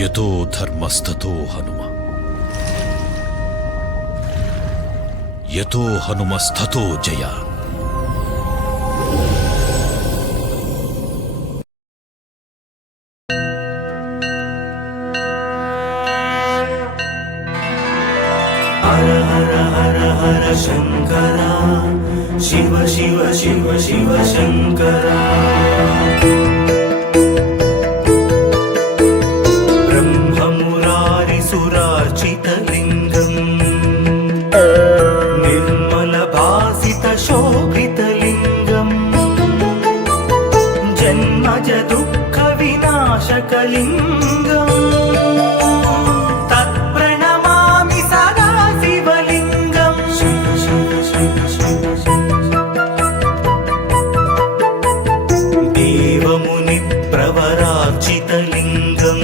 యతో ధర్మస్తతో హనుమ, యతో హనుమస్తతో జయ. హర హర హర హర శంకర, శివ శివ శివ శివ శంకర. బ్రహ్మమురారిసురార్చితలింగం, నిర్మల భాసిత శోభితలింగం, జన్మజ దుఃఖ వినాశకలింగం. ప్రవరార్చితలింగం,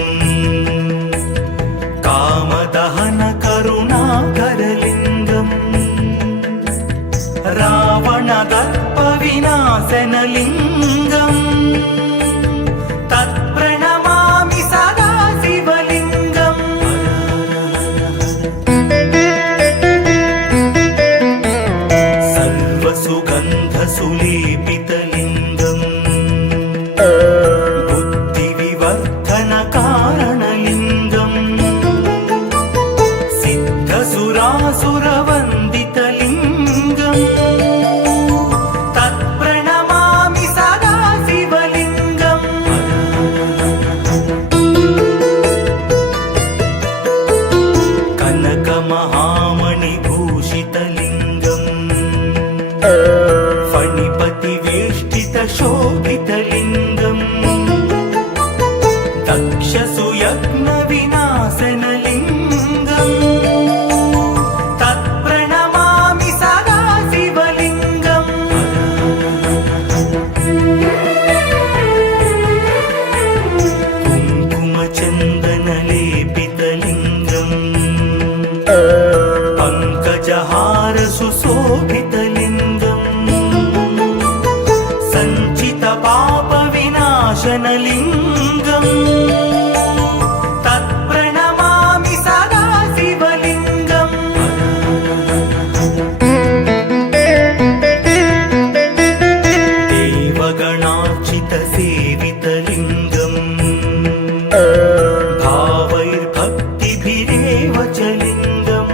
కామదహన కరుణాకరలింగం, రావణ దర్ప వినాశనలింగం. తత్ప్రణమామి సదా శివలింగం. సర్వసుగంధ సులేపితలింగం, కారణలింగం, సిద్ధసురాసురవందితలింగం. తత్ప్రణమామి సదా శివలింగం. కనకమహామణిభూషితలింగం, ఫణిపతి వేష్టిత శోభితలింగం, దక్షసుయజ్ఞ వినాశనలింగం. తత్ప్రణమామి సదా శివలింగం. కుంకుమచందనలేపితలింగం, పంకజహార సుశోభితలింగం, సంచిత పాప వినాశనలింగం. తత్ప్రణమామి సదా శివలింగం. దేవగణార్చిత సేవితలింగం, భావైర్భక్తిభిరేవ చ లింగం,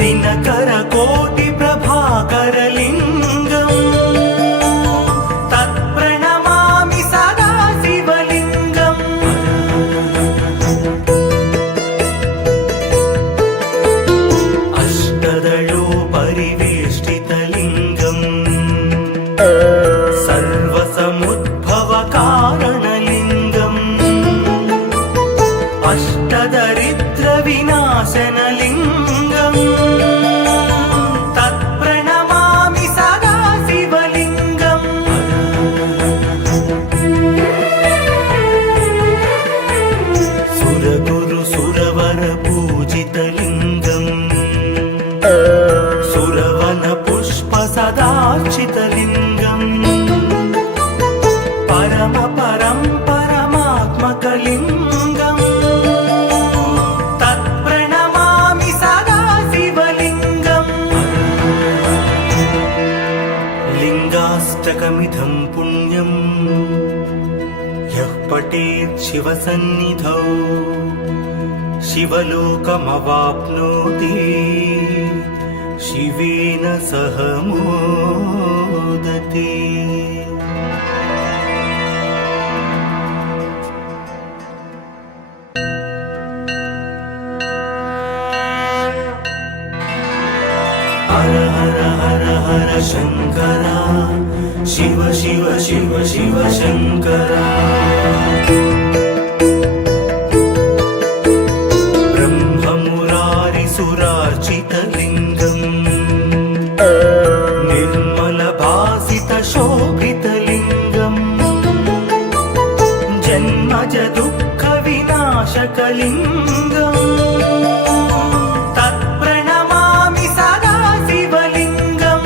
దినకర కోటి ప్రభాకరలింగం. తత్ప్రణమామి సదా శివలింగం. అష్టదళో పరివేష్టితలింగం, సర్వసముద్భవ కారణలింగం, అష్టదరిద్ర వినాశనలింగం. తత్ప్రణమామి సదా శివలింగం. సురగురు సురవర పూజితలింగం, సురవన పుష్ప సదార్చితలింగం, పరమ పరం పరమాత్మకలింగం. తత్ప్రణమామి సదా శివలింగం. లింగాష్టకమిదం పుణ్యం యః పఠేత్ శివసన్నిధౌ, శివలోకమవాప్నోతి, శివేన సహ మోదతే. హర హర హర హర శంకర, శివ శివ శివ శివ శంకర. బ్రహ్మమురారిసురార్చితలింగం, నిర్మల భాసిత శోభితలింగం, జన్మజ దుఃఖ వినాశకలింగం. తత్ప్రణమామి సదా శివలింగం.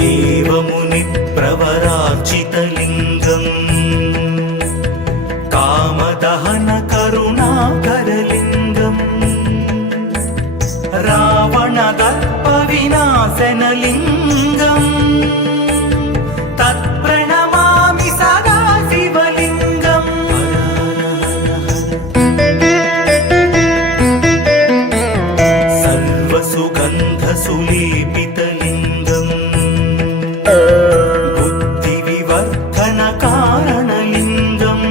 దేవముని ప్రవ विनाशनलिङ्गम् तत्प्रणमामि सदा शिवलिङ्गम् सर्वसुगन्धसुलेपितलिङ्गम् बुद्धिविवर्धनकारणलिङ्गम्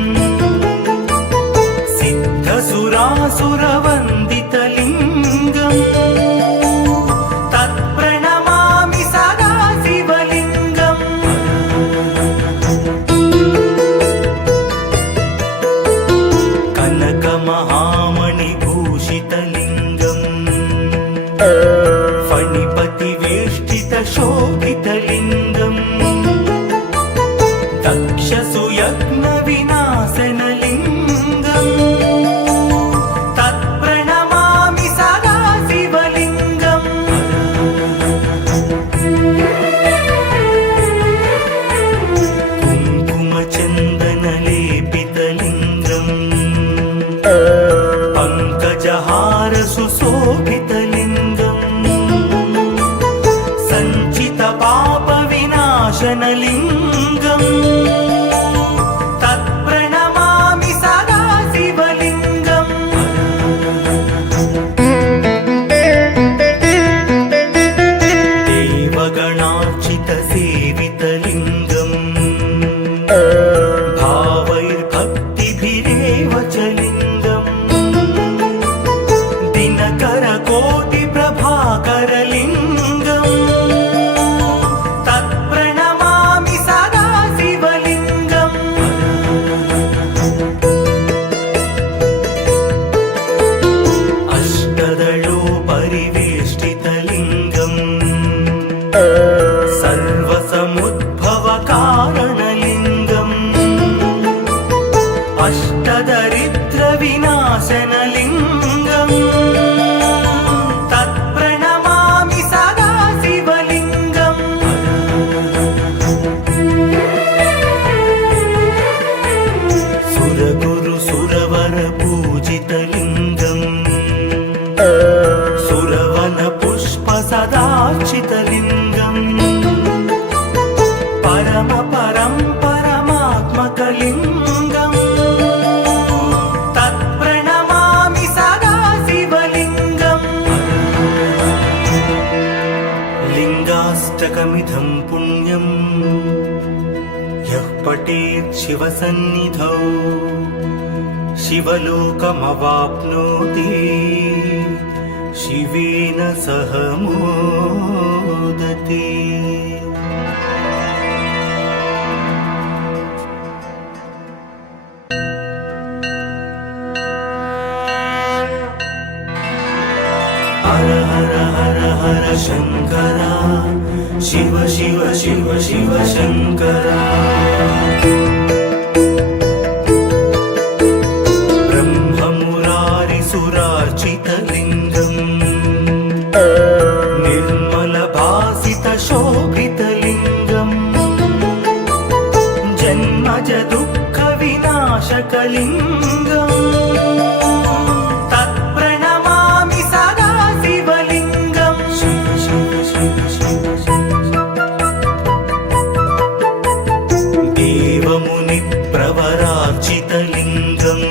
सिद्धसुरासुरवन्दितलिङ्गम् तत्प्रणमामि सदा शिवलिङ्गम् कनकमहामणिभूषितलिङ्गम् फणिपतिवेष्टितशोभितलिङ्गम् दक्षसुयज्ञविनाशनलिङ्गम् तत्प्रणमामि सदा शिवलिङ्गम् कुङ्कुमचन्दनलेपितलिङ्गम् पङ्कजहारसुशोभितलिङ्गम् सञ्चितपापविनाशनलिङ्गम् तत्प्रणमामि सदा शिवलिङ्गम् देवगणार्चितसेवितलिङ्गम् भावैर्भक्तिभिरेव च लिङ्गम् दिनकरकोटिप्रभाकरलिङ्गम् तत्प्रणमामि सदा शिवलिङ्गम् अष्टदलोपरिवेष्टितलिङ्गम् सर्वसमुद्भवकारणलिङ्गम् अष्टदरिद्रविनाशनलिङ्गम् तत्प्रणमामि सदा शिवलिङ्गम् सुरगुरुसुरवरपूजितलिङ्गम् सुरवनपुष्पसदार्चितलिङ्गम् परमात्मकलिङ्गम् तत्प्रणमामि सदा शिवलिङ्गम् लिङ्गाष्टकमिदं पुण्यम् यः पठेत् शिवसन्निधौ शिवलोकमवाप्नोति शिवेन सह मोदते। हर हर हर हर शङ्करा शिव शिव शिव शिव शङ्करा ब्रह्ममुरारिसुरार्चितलिङ्गम् निर्मलभासितशोभितलिङ्गम् जन्मजदुःखविनाशकलिङ्गम् तत्प्रणमामि सदा शिवलिङ्गम् देवमुनिप्रवरार्चितलिङ्गम्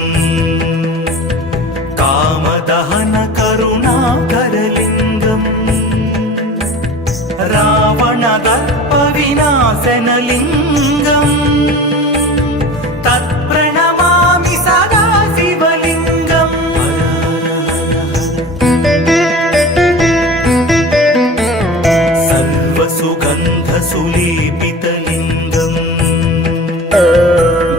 कामदहनकरुणाकरलिङ्गम् रावणदर्पविनाशनलिङ्गम् तत्प्रणमामि सदा शिवलिङ्गम् सर्वसुगन्धसुलेपितलिङ्गम्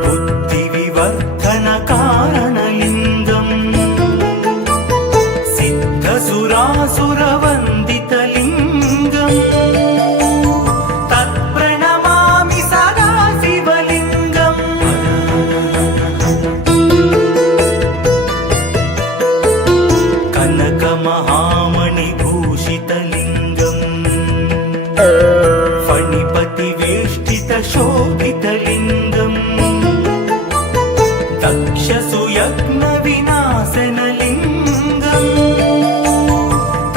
बुद्धिविवर्धनकारणलिङ्गम् सिद्धसुरासुरवन्दितलिङ्गम् तत्प्रणमामि सदा शिवलिङ्गम् कनकमहामणिभूषितलिङ्गम् फणिपतिवेष्टितशोभितलिङ्गम् दक्षसुयज्ञविनाशनलिङ्गम्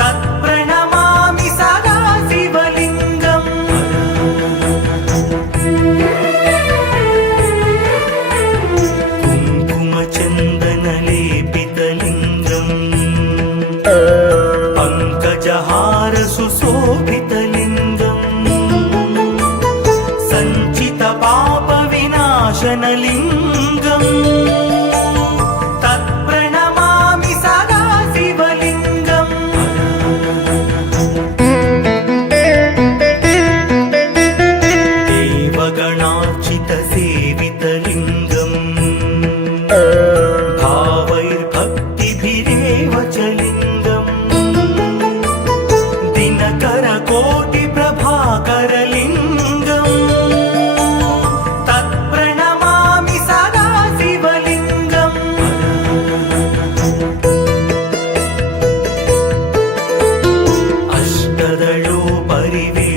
तत्प्रणमामि सदा शिवलिङ्गम् पङ्कजहार सुशोभितलिङ्गम् सञ्चितपापविनाशनलिङ्गम् तत्प्रणमामि सदा शिवलिङ्गम् देवगणार्चितसेवितलिङ्गम् भावैर्भक्तिभिरेव च लिङ्गम् दिनकरकोटिप्रभाकरलिङ्गम् तत्प्रणमामि सदा शिवलिङ्गम्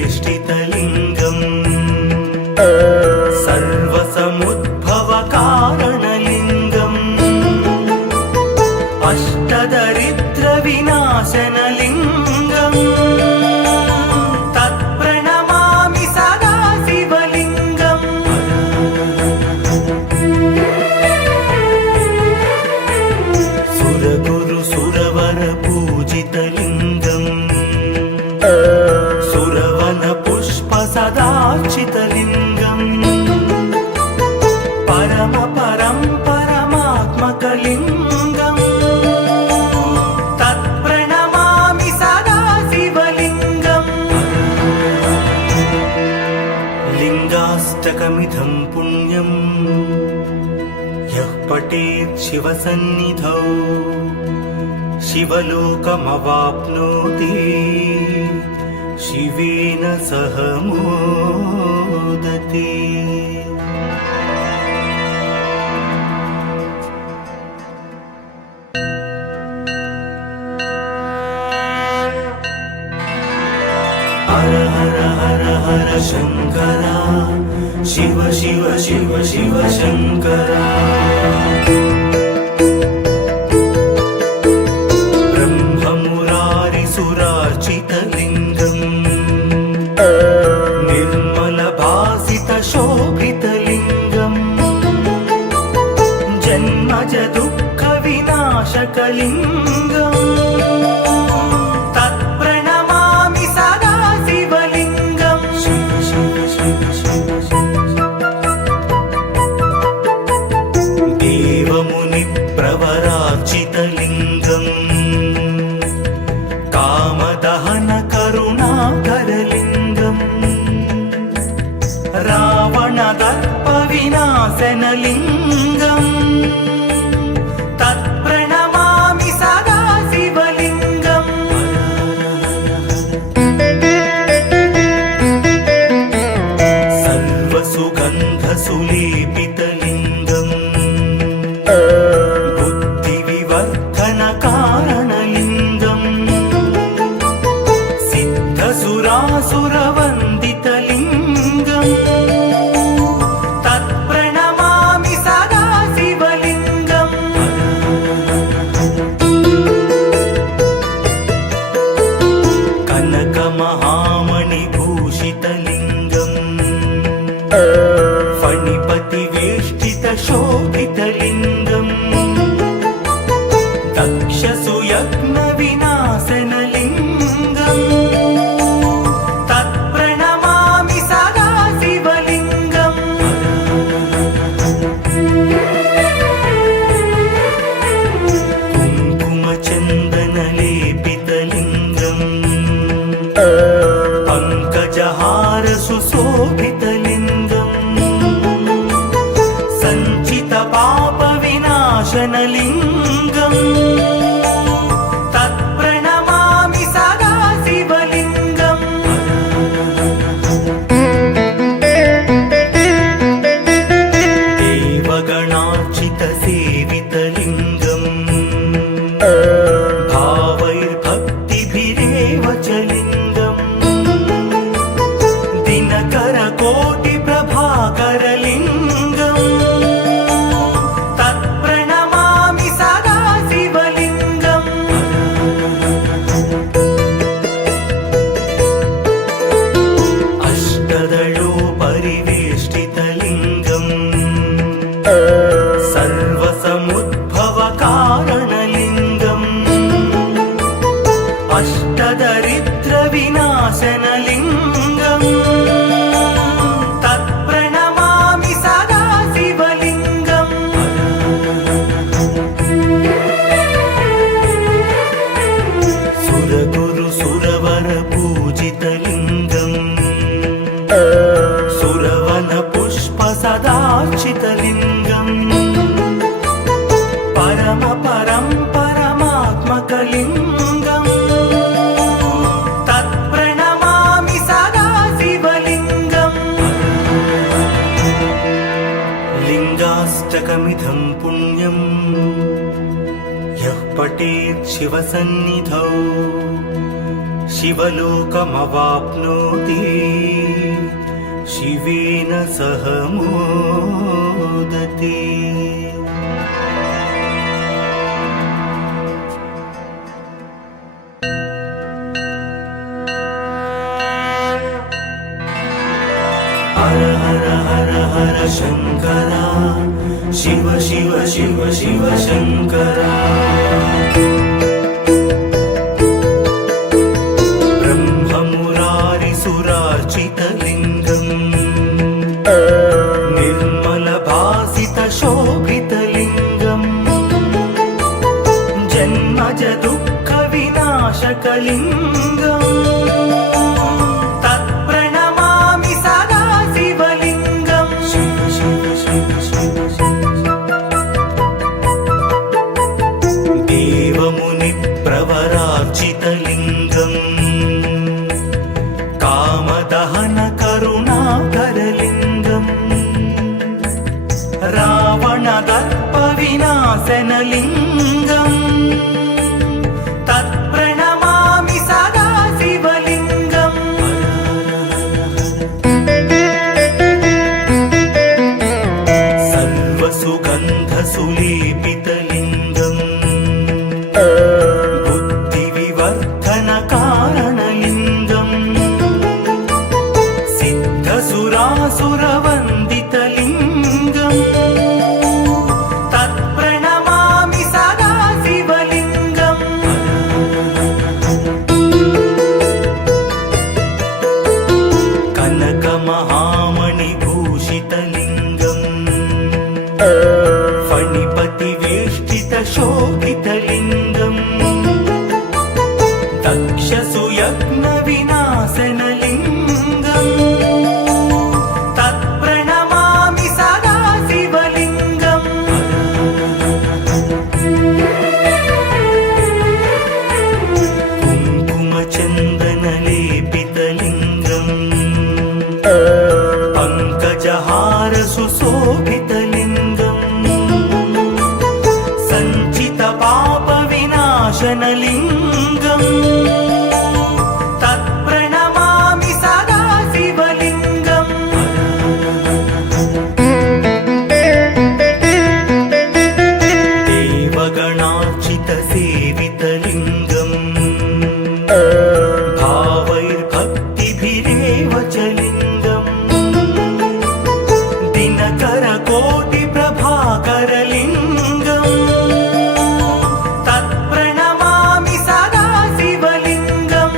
अष्टदलोपरिवेष्टितलिङ्गम् सर्वसमुद्भवकारणलिङ्गम् अष्टदरिद्रविनाशनलिङ्गम् तत्प्रणमामि सदा शिवलिङ्गम् सुरगुरुसुरवरपूजितलिङ्गम् सुरवनपुष्पसदार्चितलिङ्गम् परमात्मकलिङ्गम् तत्प्रणमामि सदा शिवलिङ्गम् लिङ्गाष्टकमिदं पुण्यम् यः पठेत् शिवसन्निधौ शिवलोकमवाप्नोति शिवेन सह मोदते। हर हर हर हर शङ्करा शिव शिव शिव शिव शङ्करा ब्रह्ममुरारिसुरार्चितलिङ्गम् निर्मलभासितशोभितलिङ्गम् जन्मज दुःखविनाशकलिङ्गम् तत्प्रणमामि सदा शिवलिङ्गम् शिव शिव शिव शिव देवमुनिप्रवरार्चितलिङ्गम् कामदहनकरुणाकरलिङ्गम् रावणदर्पविनाशनलिङ्गम् तत्प्रणमामि सदा शिवलिङ्गम् सर्वसुगन्धसुलेपितलिङ्गम् बुद्धिविवर्धनकारणलिङ्गम् सिद्धसुरासुरवन्दितलिङ्गम् तत्प्रणमामि सदा शिवलिङ्गम् कनकमहामणिभूषितलिङ्गम् फणिपतिवेष्टितशोभितलिङ्गम् दक्षसुयज्ञविनाशनलिङ्गम् तत्प्रणमामि सदा शिवलिङ्गम् कुङ्कुमचन्दनलेपितलिङ्गम् पङ्कजहार सुशोभितलिङ्गम् सञ्चितपापविनाशनलिङ्गम् तत्प्रणमामि सदा शिवलिङ्गम् देवगणार्चितसेवितलिङ्गम् भावैर्भक्तिभिरेव च लिङ्गम् दिनकरको अष्टदरिद्रविनाशनलिङ्गम् तत्प्रणमामि सदा शिवलिङ्गम् सुरगुरु सुरवर पूजितलिङ्गम् सुरवन पुष्प सदार्चितलिङ्गम् परम परं परमात्मकलिङ्गम् तत्प्रणमामि सदा शिवलिङ्गम् लिङ्गाष्टकमिदं पुण्यम् यः पठेत् शिवसन्निधौ शिवलोकमवाप्नोति शिवेन सह मोदते। हर हर हर हर शङ्करा शिव शिव शिव शिव शङ्करा ब्रह्ममुरारिसुरार्चितलिङ्गम् निर्मलभासितशोभितलिङ्गम् जन्मज दुःखविनाशकलिङ्गम् तत्प्रणमामि सदा शिवलिङ्गम् शिव शिव शिव शिव देवमुनिप्रवरार्चितलिङ्गम् कामदहन करुणाकरलिङ्गम् रावणदर्पविनाशनलिङ्गम् तत्प्रणमामि सदा शिवलिङ्गम् सर्वसुगन्धसुलेपितलिङ्गम् बुद्धिविवर्धनकारणलिङ्गम् सिद्धसुरासुरवन्दितलिङ्गम् तत्प्रणमामि सदा शिवलिङ्गम् कनकमहामणिभूषितलिङ्गम् फणिपतिवेष्टितशोभितलिङ्गम् दक्षसुयज्ञविनाशनलिङ्गम् तत्प्रणमामि सदा शिवलिङ्गम् कुङ्कुमचन्दनलेपितलिङ्गम् पङ्कजहारसुशोभितलिङ्गम् सञ्चितपापविनाशनलिङ्गम् तत्प्रणमामि सदा शिवलिङ्गम् देवगणार्चितसेवितलिङ्गम् भावैर्भक्तिभिरेव च लिङ्गम् दिनकरकोटिप्रभाकरलिङ्गम् तत्प्रणमामि सदा शिवलिङ्गम्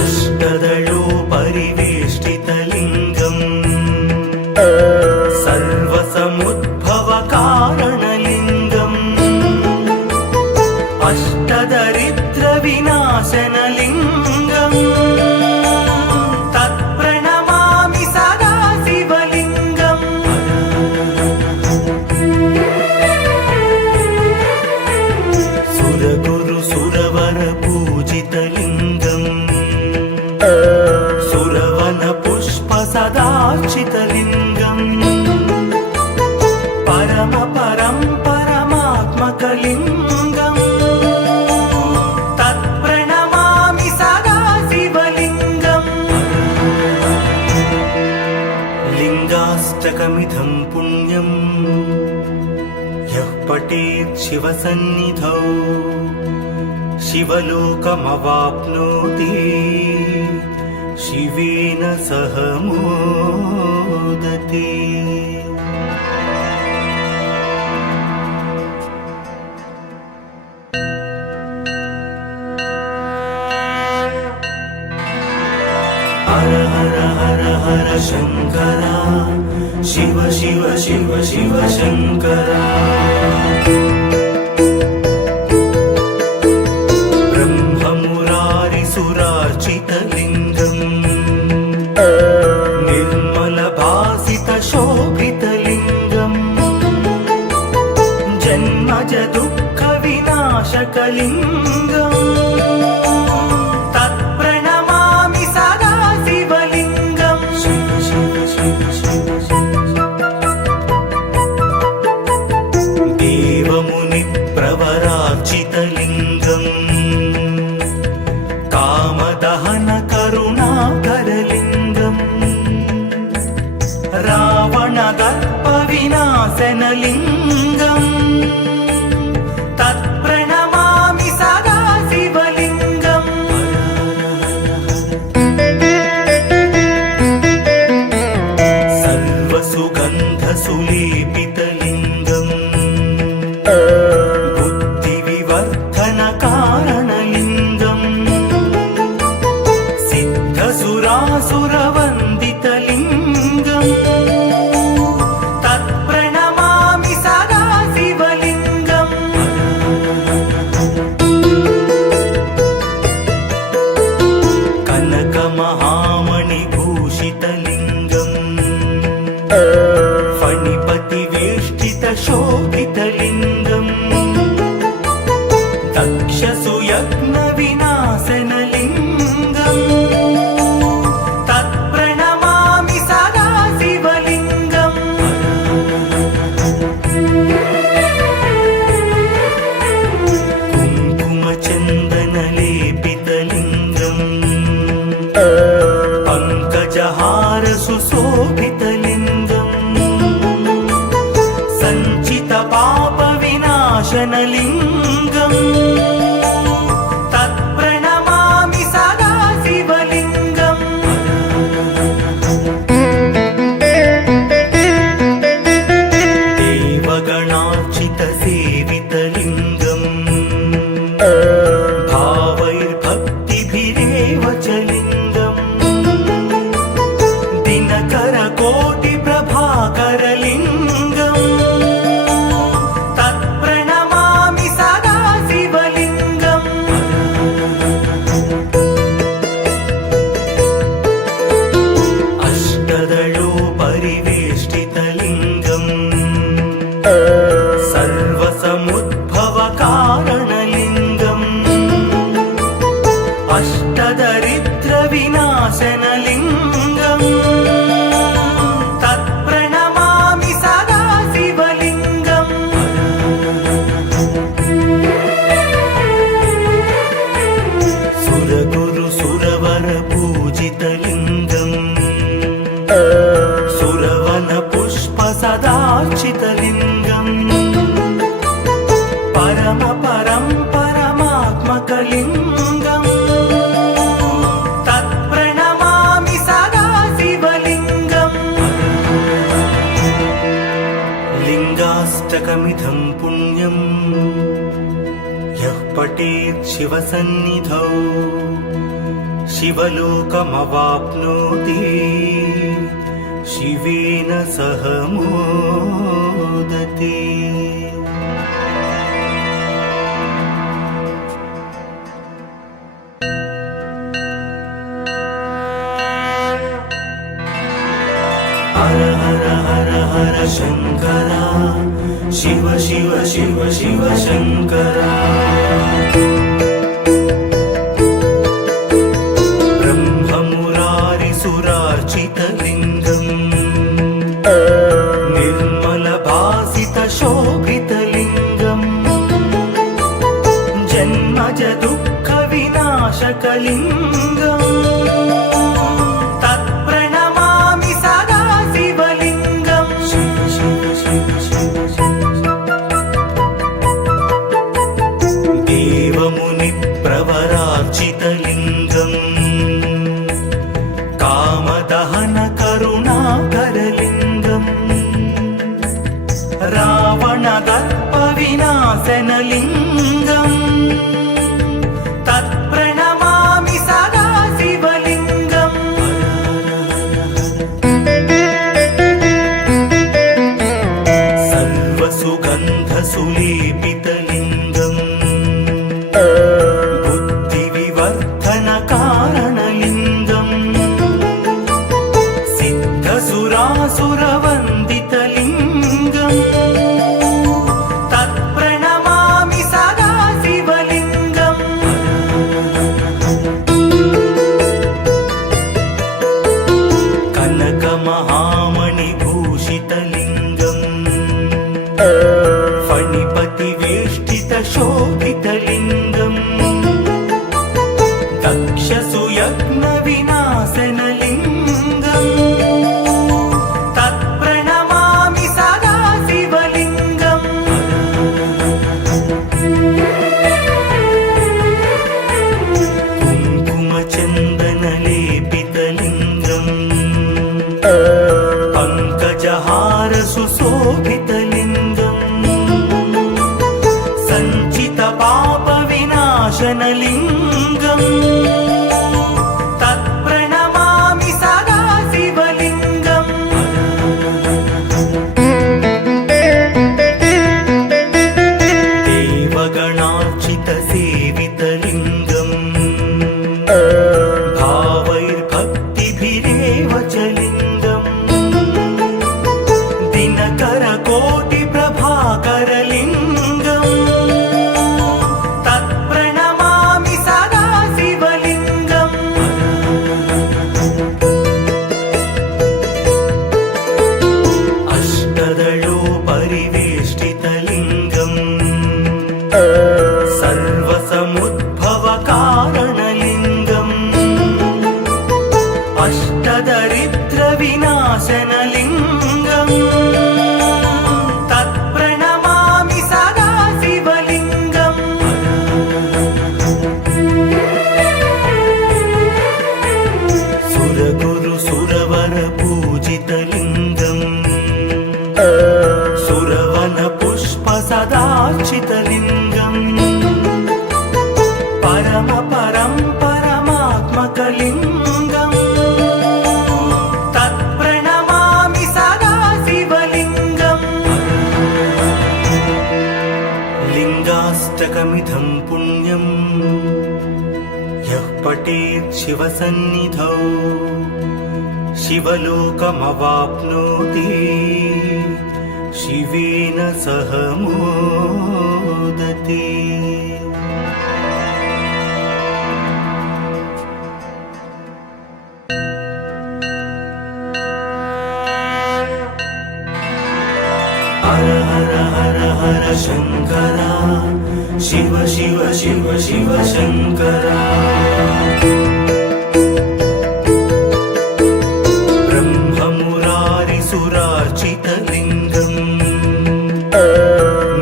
अष्टदलोपरिवेष्टितलिङ्गम् सर्वसमुद्भवकारणलिङ्गम् अष्टदरिद्रविनाशनलिङ्गम् तत्प्रणमामि सदा शिवलिङ्गम् सुरगुरु सुरवर पूजितलिङ्गम् सुरवन पुष्प सदार्चितलिङ्गम् परम परं परमात्मकलिङ्गम् तत्प्रणमामि सदा शिवलिङ्गम् लिङ्गाष्टकमिदं पुण्यम् यः पठेत् शिवसन्निधौ शिवलोकमवाप्नोति शिवेन सह मोदते। शङ्करा शिव शिव शिव शिव शङ्करा ब्रह्ममुरारिसुरार्चितलिङ्गम् निर्मलभासितशोभितलिङ्गम् जन्मज दुःखविनाशकलिङ्गम् तत्प्रणमामि सदा शिवलिङ्गम् देवमुनिप्रवरार्चितलिङ्गम् कामदहनकरुणाकरलिङ्गम् रावणदर्पविनाशनलिङ्गम् तत्प्रणमामि सदा शिवलिङ्गम् सर्वसुगन्धसुलेपितलिङ्गम् बुद्धिविवर्धनकारणलिङ्गम् सिद्धसुरासुरवन्दितलिङ्गम् तत्प्रणमामि सदा शिवलिङ्गम् कनकमहामणिभूषितलिङ्गम् फणिपतिवेष्टितशोभितलिङ्गम् दक्षसुयज्ञविनाशनलिङ्गम् तत्प्रणमामि सदा शिवलिङ्गम् कुङ्कुमचन्दनलेपितलिङ्गम् पङ्कजहारसुशोभितलिङ्गम् सञ्चितपापविनाशनलिङ्गम् तत्प्रणमामि सदा शिवलिङ्गम् देवगणार्चितसेवितलिङ्गम् भावैर्भक्तिभिरेव च लिङ्गम् दिनकरकोटिप्रभाकरलिङ्गम् तत्प्रणमामि सदा शिवलिङ्गम् अष्टदलोपरिवेष्टितलिङ्गम् सर्वसमुद्भवकारणलिङ्गम् अष्टदरिद्रविनाशनलिङ्गम् तत्प्रणमामि सदा शिवलिङ्गम् सुरगुरुसुरवरपूजितलिङ्गम् सुरवनपुष्पसदार्चितलिङ्गम् परमात्मकलिङ्गम् तत्प्रणमामि सदा शिवलिङ्गम् लिङ्गाष्टकमिदं पुण्यम् यः पठेत् शिवसन्निधौ शिवलोकमवाप्नोति शिवेन सह मोदते हर हर हर हर शङ्करा शिव शिव शिव शिव शङ्करा ब्रह्ममुरारिसुरार्चितलिङ्गम् निर्मलभासितशोभितलिङ्गम् जन्मज दुःखविनाशकलिङ्गम् तत्प्रणमामि सदा शिवलिङ्गम् देवमुनिप्रवरार्चितलिङ्गम् कामदहनकरुणाकरलिङ्गम् रावणदर्पविनाशनलिङ्गम् तत्प्रणमामि सदा शिवलिङ्गम् बुद्धिविवर्धनकारणलिङ्गम् सिद्धसुरासुरवन्दितलिङ्गम् तत्प्रणमामि सदा शिवलिङ्गम् कनकमहामणिभूषितलिङ्गम् फणिपतिवेष्टितशोभितलिङ्गम् दक्षसुयज्ञविनाशनलिङ्गम् तत्प्रणमामि सदा शिवलिङ्गम् कुङ्कुमचन्दनलेपितलिङ्गम् पङ्कजहारसुशोभितलिङ्गम् सञ्चितपापविनाशनलिङ्गम् तत्प्रणमामि सदा शिवलिङ्गम् देवगणार्चितसेवितलिङ्गम् भावैर्भक्तिभिरेव च लिङ्गम् दिनकरकोटिप्रभाकरलिङ्गम् तत्प्रणमामि सदा शिवलिङ्गम् अष्टदलोपरिवेष्टितलिङ्गम् सर्वसमुद्भवकारणलिङ्गम् अष्टदरिद्रविनाशनलिङ्गम् तत्प्रणमामि सदा शिवलिङ्गम् सुरगुरुसुरवरपूजितलिङ्गम् सुरवनपुष्पसदार्चितलिङ्गम् परमात्मकलिङ्गम् तत्प्रणमामि सदा शिवलिङ्गम् लिङ्गाष्टकमिदं पुण्यम् यः पठेत् शिवसन्निधौ शिवलोकमवाप्नोति शिवेन सह मोदते। हर हर हर हर शङ्करा शिव शिव शिव शिव शङ्करा ब्रह्ममुरारिसुरार्चितलिङ्गम्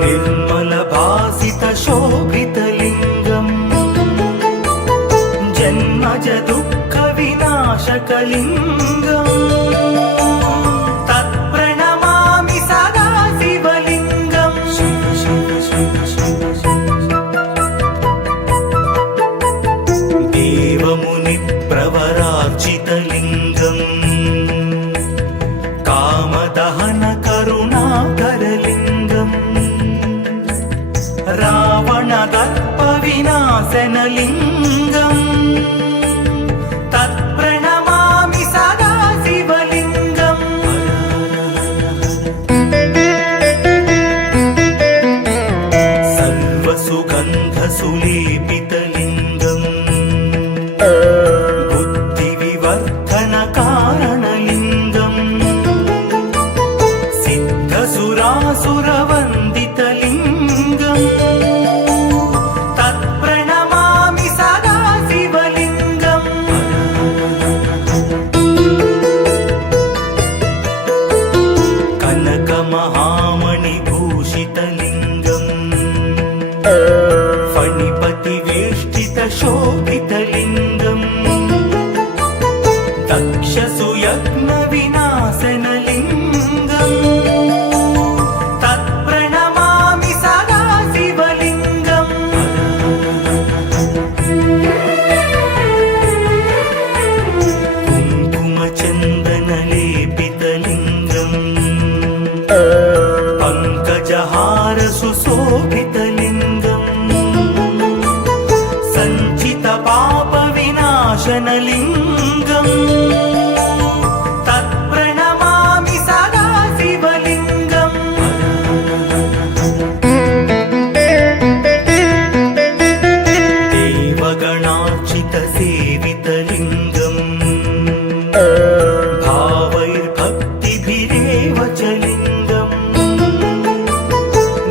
निर्मलभासितशोभितलिङ्गम् जन्मजदुःखविनाशकलिङ्गम् तत्प्रणमामि सदा शिवलिङ्गम् शिव शिव शिव शिव देवमुनिप्रवरार्चितलिङ्गम् कामदहनकरुणाकरलिङ्गम् रावणदर्पविनाशनलिङ्गम् तत्प्रणमामि सदा शिवलिङ्गम् सर्वसुगन्धसुलेपितलिङ्गम् बुद्धिविवर्धनकारणलिङ्गम् सिद्धसुरासुरवन्दितलिङ्गम् तत्प्रणमामि सदा शिवलिङ्गम् कनकमहामणिभूषितलिङ्गम् फणिपतिवेष्टितशोभितलिङ्गम् दक्षसुयज्ञविनाशनलिङ्गम् तत्प्रणमामि सदा शिवलिङ्गम् कुङ्कुमचन्दनलेपितलिङ्गम् पङ्कजहारसुशोभितलिङ्गम् विनाशनलिङ्गम् तत्प्रणमामि सदा शिवलिङ्गम् देवगणार्चितसेवितलिङ्गम् भावैर्भक्तिभिरेव च लिङ्गम्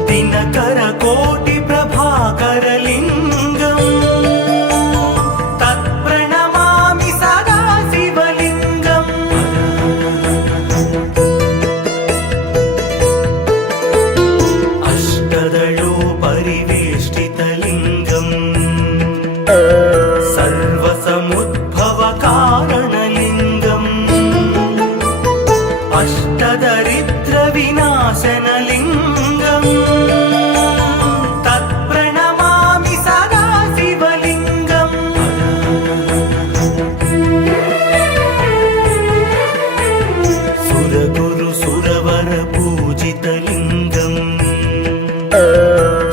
दिनकरकोटिप्रभाकरलिङ्गम् तत्प्रणमामि सदा शिवलिङ्गम् अष्टदलोपरिवेष्टितलिङ्गम् सर्वसमुद्भवकारणलिङ्गम् अष्टदरिद्रविनाशनलिङ्गम् तत्प्रणमामि सदा शिवलिङ्गम् सुरगुरुसुरवरपूजितलिङ्गम्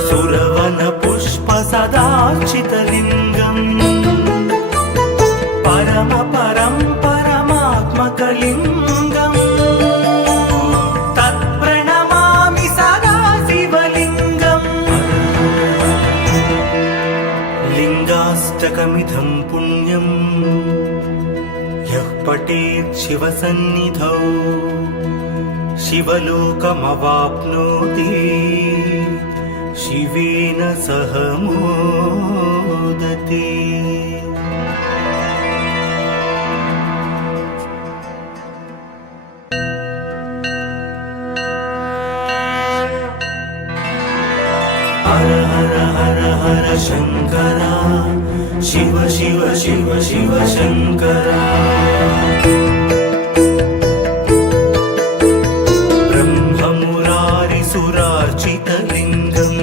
सुरवनपुष्पसदार्चितलिङ्गम् परमात्मकलिङ्गम् तत्प्रणमामि सदा शिवलिङ्गम् लिङ्गाष्टकमिदं पुण्यम् यः पठेत् शिवसन्निधौ शिवलोकमवाप्नोति शिवेन सह मोदते। हर हर हर हर शङ्करा शिव शिव शिव शिव शङ्करा ब्रह्ममुरारिसुरार्चितलिङ्गम्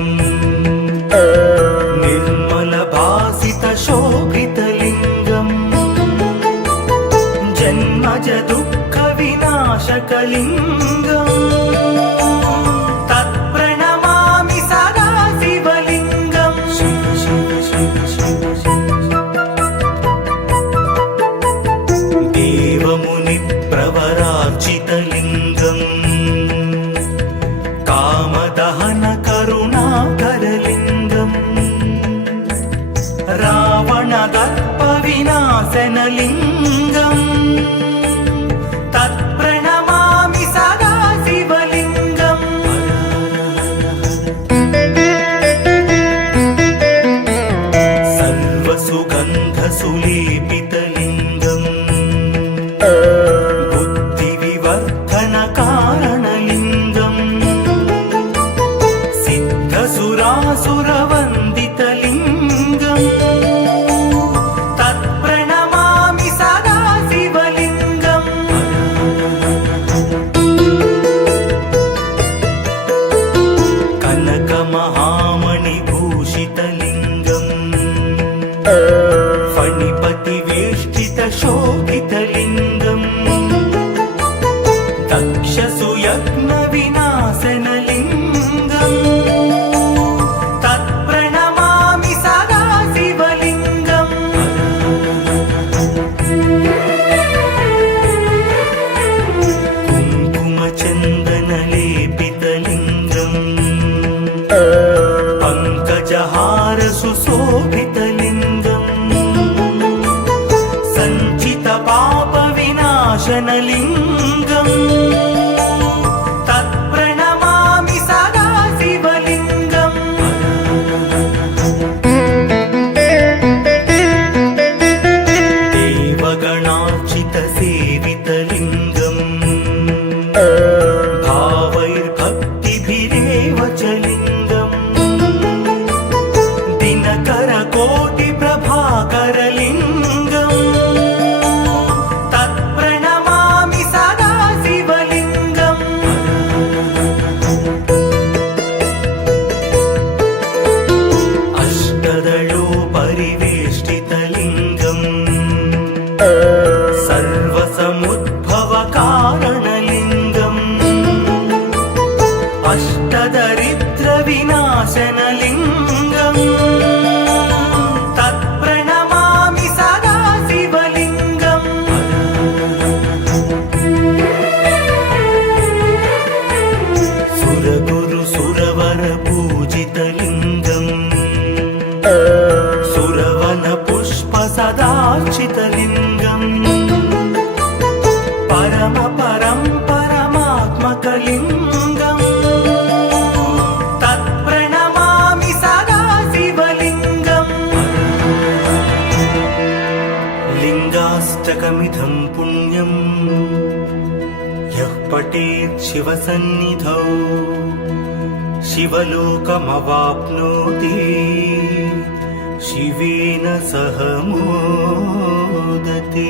निर्मलभासितशोभितलिङ्गम् जन्मज दुःखविनाशकलिङ्गम् तत्प्रणमामि सदा शिवलिङ्गम् शिव शिव शिव शिव देवमुनिप्रवरार्चितलिङ्गम् कामदहनकरुणाकरलिङ्गम् रावणदर्पविनाशनलिङ्गम् तत्प्रणमामि सदा शिवलिङ्गम् सर्वसुगन्धसुलेपितलिङ्गम् बुद्धिविवर्धनकारणलिङ्गम् सिद्धसुरासुरवन्दितलिङ्गम् तत्प्रणमामि सदा शिवलिङ्गम् कनकमहामणिभूषितलिङ्गम् फणिपतिवेष्टितशोभितलिङ्गम् दक्षसुयज्ञविनाशनलिङ्गम् तत्प्रणमामि सदा शिवलिङ्गम् कुङ्कुमचन्दनलेपितलिङ्गम् पङ्कजहारसुशोभितलिङ्गम् सञ्चितपापविनाशनलिङ्गम् तत्प्रणमामि सदा शिवलिङ्गम् देवगणार्चितसेवितलिङ्गम् भावैर्भक्तिभिरेव च लिङ्गम् दिनकरकोटिप्रभाकरलिङ्गम् तत्प्रणमामि सदा शिवलिङ्गम् अष्टदलोपरिवेष्टितलिङ्गम् सर्वसमुद्भवकारणलिङ्गम् अष्टदरिद्रविनाशनलिङ्गम् तत्प्रणमामि सदा शिव సురవన పుష్ప సదార్చితలింగం పరమ పరం పరమాత్మకలింగం తత్ప్రణమామి సదా శివలింగం లింగాష్టకమిదం పుణ్యం యః పఠేత్ శివసన్నిధౌ శివలోకమవాప్నోతి శివేన సహ మోదతే